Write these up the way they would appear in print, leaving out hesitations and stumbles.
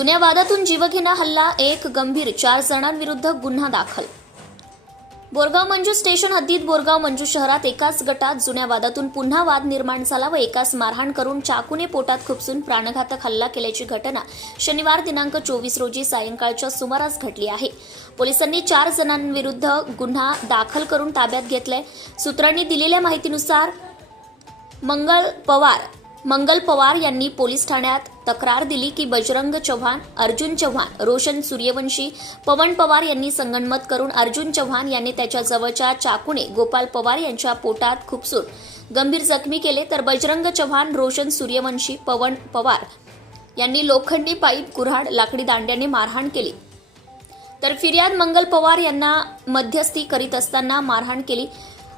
जुन्या वादातून जीवघेणा हल्ला, एक गंभीर, 4 जणांविरुद्ध गुन्हा दाखल. बोरगाव मंजू स्टेशन हद्दीत बोरगाव मंजू शहरात एकाच गटात जुन्या वादातून पुन्हा वाद निर्माण झाला व एकास मारहाण करून चाकूने पोटात खुपसून प्राणघातक हल्ला केल्याची घटना शनिवार दिनांक 24 रोजी सायंकाळच्या सुमारास घडली आहे. पोलिसांनी 4 जणांविरुद्ध गुन्हा दाखल करून ताब्यात घेतलाय. सूत्रांनी दिलेल्या माहितीनुसार मंगल पवार यांनी पोलीस ठाण्यात तक्रार दिली की बजरंग चव्हाण, अर्जुन चव्हाण, रोशन सूर्यवंशी, पवन पवार यांनी संगनमत करून अर्जुन चव्हाण यांनी त्याच्या जवळच्या चाकूने गोपाल पवार यांच्या पोटात खुपसून गंभीर जखमी केले, तर बजरंग चव्हाण, रोशन सूर्यवंशी, पवन पवार यांनी लोखंडी पाईप, कुऱ्हाड, लाकडी दांड्याने मारहाण केली. तर फिर्याद मंगल पवार यांना मध्यस्थी करीत असताना मारहाण केली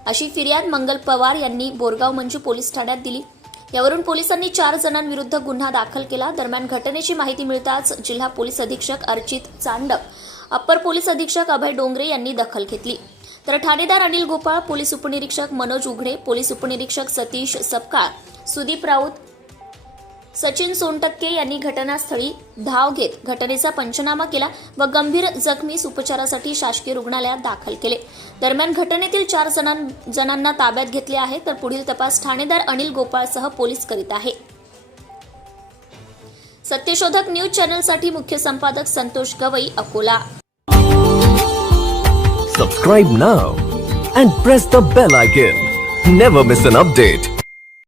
अशी फिर्याद मंगल पवार यांनी बोरगाव मंजू पोलीस ठाण्यात दिली. यावरून पोलिसांनी 4 जणांविरुद्ध गुन्हा दाखल केला. दरम्यान घटनेची माहिती मिळताच जिल्हा पोलीस अधीक्षक अर्चित चांडक, अप्पर पोलीस अधीक्षक अभय डोंगरे यांनी दखल घेतली. तर ठाणेदार अनिल गोपाळ, पोलीस उपनिरीक्षक मनोज उघडे, पोलीस उपनिरीक्षक सतीश सपकाळ, सुदीप राऊत, सचिन सोनटक्के यांनी घटनास्थळी धाव घेत घटनेचा पंचनामा केला व गंभीर जखमीस उपचारासाठी शासकीय रुग्णालयात दाखल केले. दरम्यान घटनेतील 4 जणांना ताब्यात घेतले आहे, तर पुढील तपास ठाणेदार अनिल गोपाळसह पोलीस करीत आहे. सत्यशोधक न्यूज चॅनलसाठी मुख्य संपादक Santosh Gavai, Akola. Subscribe now and press the bell icon. Never miss an update.